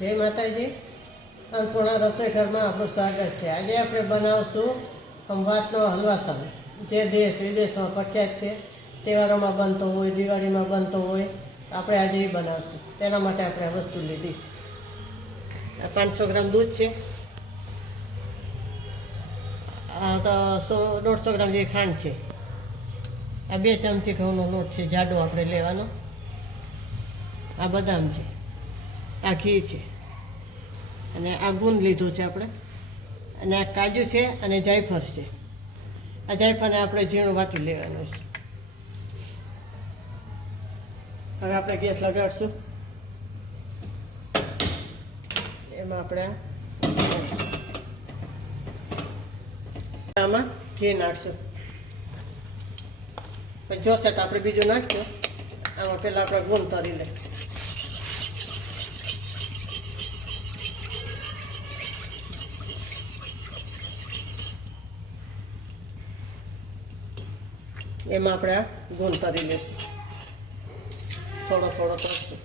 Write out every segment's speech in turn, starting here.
જય માતાજી, અન્નપૂર્ણા રસોઈ ઘરમાં આપણું સ્વાગત છે. આજે આપણે બનાવશું ખંભાતનો હલવાસન, જે દેશ વિદેશમાં પ્રખ્યાત છે. તહેવારોમાં બનતો હોય, દિવાળીમાં બનતો હોય, આપણે આજે એ બનાવશું. તેના માટે આપણે આ વસ્તુ લીધી છે. આ 500 ગ્રામ દૂધ છે, આ તો 150 ગ્રામ જેવી ખાંડ છે, આ 2 ચમચી ઘઉંનો લોટ છે, જાડો આપણે લેવાનો, આ બદામ છે, આ ઘી છે, અને આ ગુંદ લીધું છે આપણે, અને આ કાજુ છે, અને જાયફળ છે. આ જાયફળને આપણે ઝીણું વાટી લેવાનું છે. હવે આપણે ગેસ લગાડશું, એમાં આપણે આમાં ઘી નાખશું. પછી જોશે તો આપણે બીજું નાખશું. આમાં પહેલાં આપણે ગુંદ તરી લે. એમાં આપણે આ ગુંદ તરી લઈશું, થોડો થોડો તરશું.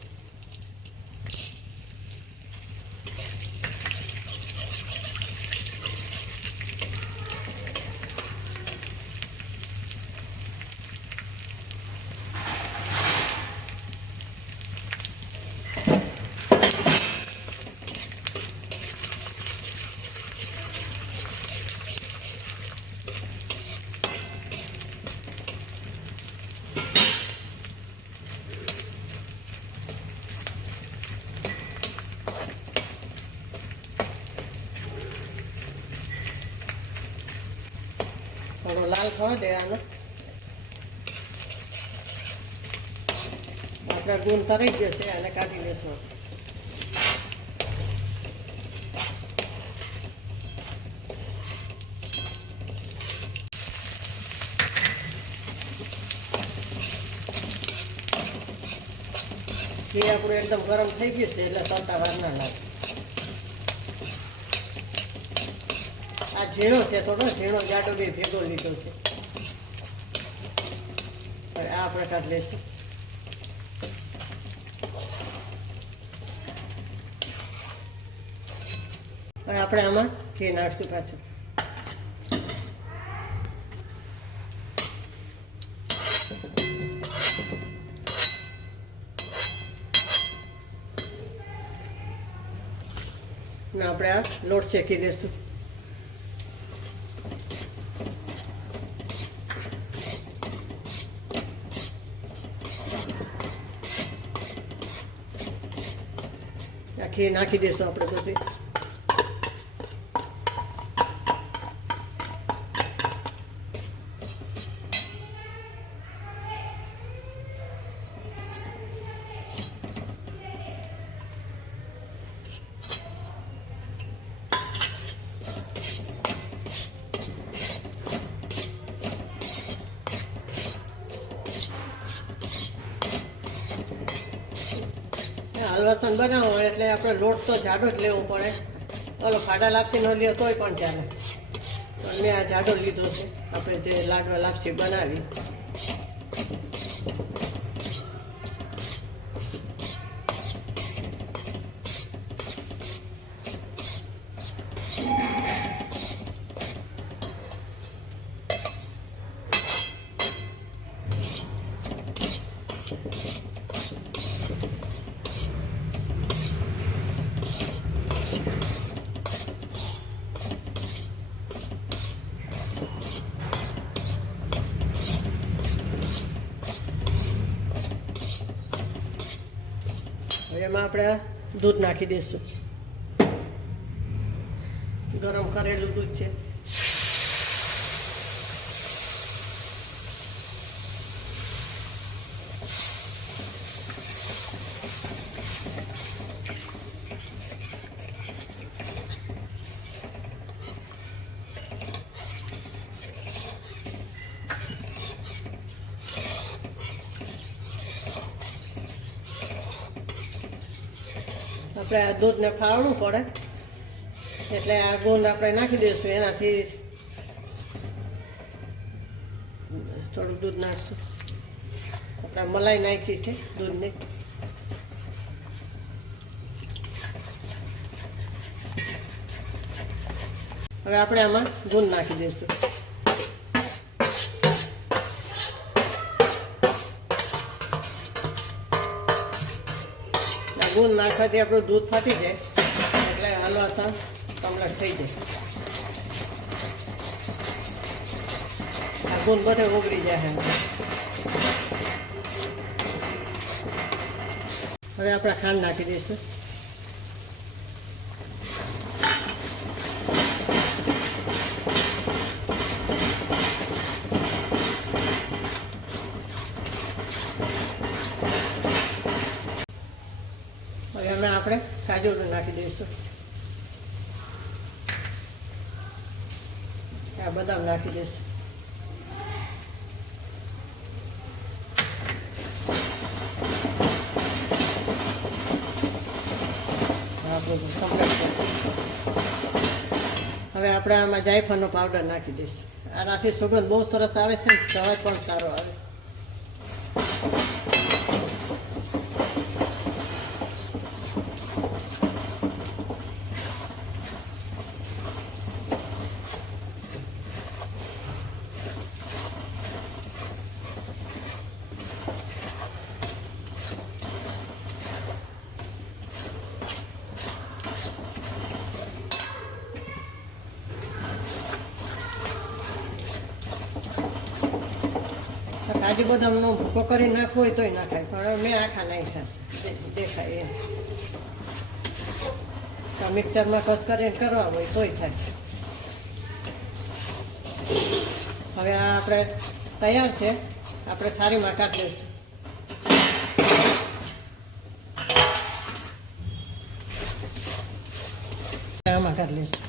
થોડો લાલ થવા દેવાનો. આપણે ગુંદ તરાઈ ગયો છે, અને કાઢી લઈશું. ઘી આપણું એકદમ ગરમ થઈ ગયું છે, એટલે તરતા વાર ના લાગે. આ ઝીણો છે, થોડો ઝીણો જાડો બી ભેગો લીધો છે. હવે આ આપણે કાઢી લઈશું. હવે આપણે આમાં ઘી નાખશું પાછું. ને આપણે આ લોટ શેકી દઈશું. ઘી નાખી દઈશું આપણે બધું. હલવાસન બનાવો એટલે આપણે લોટ તો જાડો જ લેવો પડે. ઓલો ફાડા લાપસી નો લ્યો તોય પણ ચાલે. તો મેં આ જાડો લીધો છે, આપણે જે લાડવા લાપસી બનાવી. એમાં આપણે દૂધ નાખી દઈશું. ગરમ કરેલું દૂધ છે. આપણે આ દૂધને ફાવવું પડે, એટલે આ ગુંદ આપણે નાખી દઈશું. એનાથી થોડું દૂધ નાખશું. આપણે મલાઈ નાખી છે દૂધની. હવે આપણે આમાં ગૂંદ નાખી દઈશું. ગૂંદ નાખવાથી આપણું દૂધ ફાટી જાય એટલે હલવા સાંજ કમ્પ્લીટ થઈ જાય. આ ગૂંદ બધે ઉગડી જાય. હવે આપણે ખાંડ નાખી દઈશું. હવે એમાં આપણે કાજુ નાખી દઈશું. આ બદામ નાખી દઈશું. હવે આપણે આમાં જાયફળનો પાવડર નાખી દઈશું. આનાથી સુગંધ બહુ સરસ આવે છે, સ્વાદ પણ સારો આવે. કાજુ બદામનો ભૂકો કરી નાખવો હોય તોય નાખાય, પણ મેં આખા નાખ્યા દેખાય એમ. મિક્સરમાં કસ કરીને કરવા હોય તોય થાય. હવે આ આપણે તૈયાર છે. આપણે થાળીમાં કાઢી લઈશું. આમાં કાઢી લઈશું.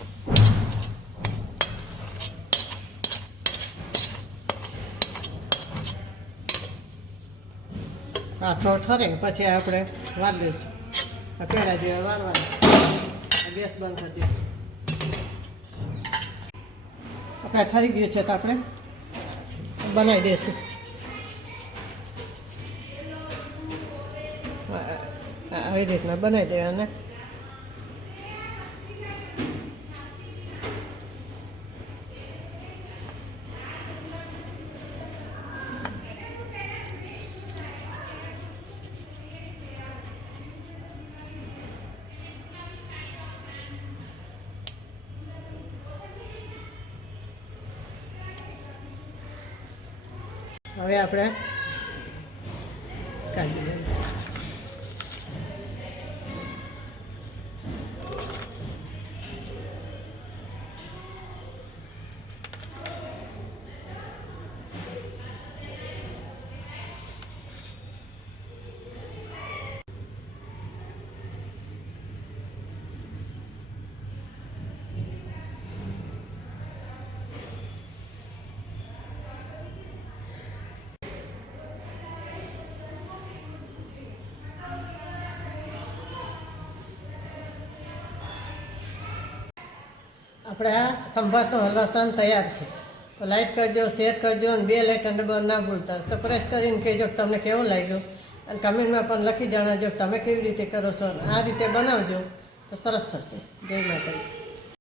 આ થોડું ઠરે પછી આપણે વાર લઈશું. આ પેડા જેવા વારવાના. ગેસ બંધ કરી દઈશું. આપણે ઠરી ગયું છે તો આપણે બનાવી દઈશું. આવી રીતના બનાવી દેવાના. હવે આપણે કાઢી દઈએ. આપણે આ ખંભાતનો હલવાસાન તૈયાર છે. તો લાઈક કરજો, શેર કરજો અને બે લાઇકન દબાવવાનું ના ભૂલતા. સબસ્ક્રાઈબ કરીને કહેજો કે તમને કેવું લાગ્યું અને કમેન્ટમાં પણ લખી જણાવજો કે તમે કેવી રીતે કરો છો. આ રીતે બનાવજો તો સરસ થશે. જય માતાજી.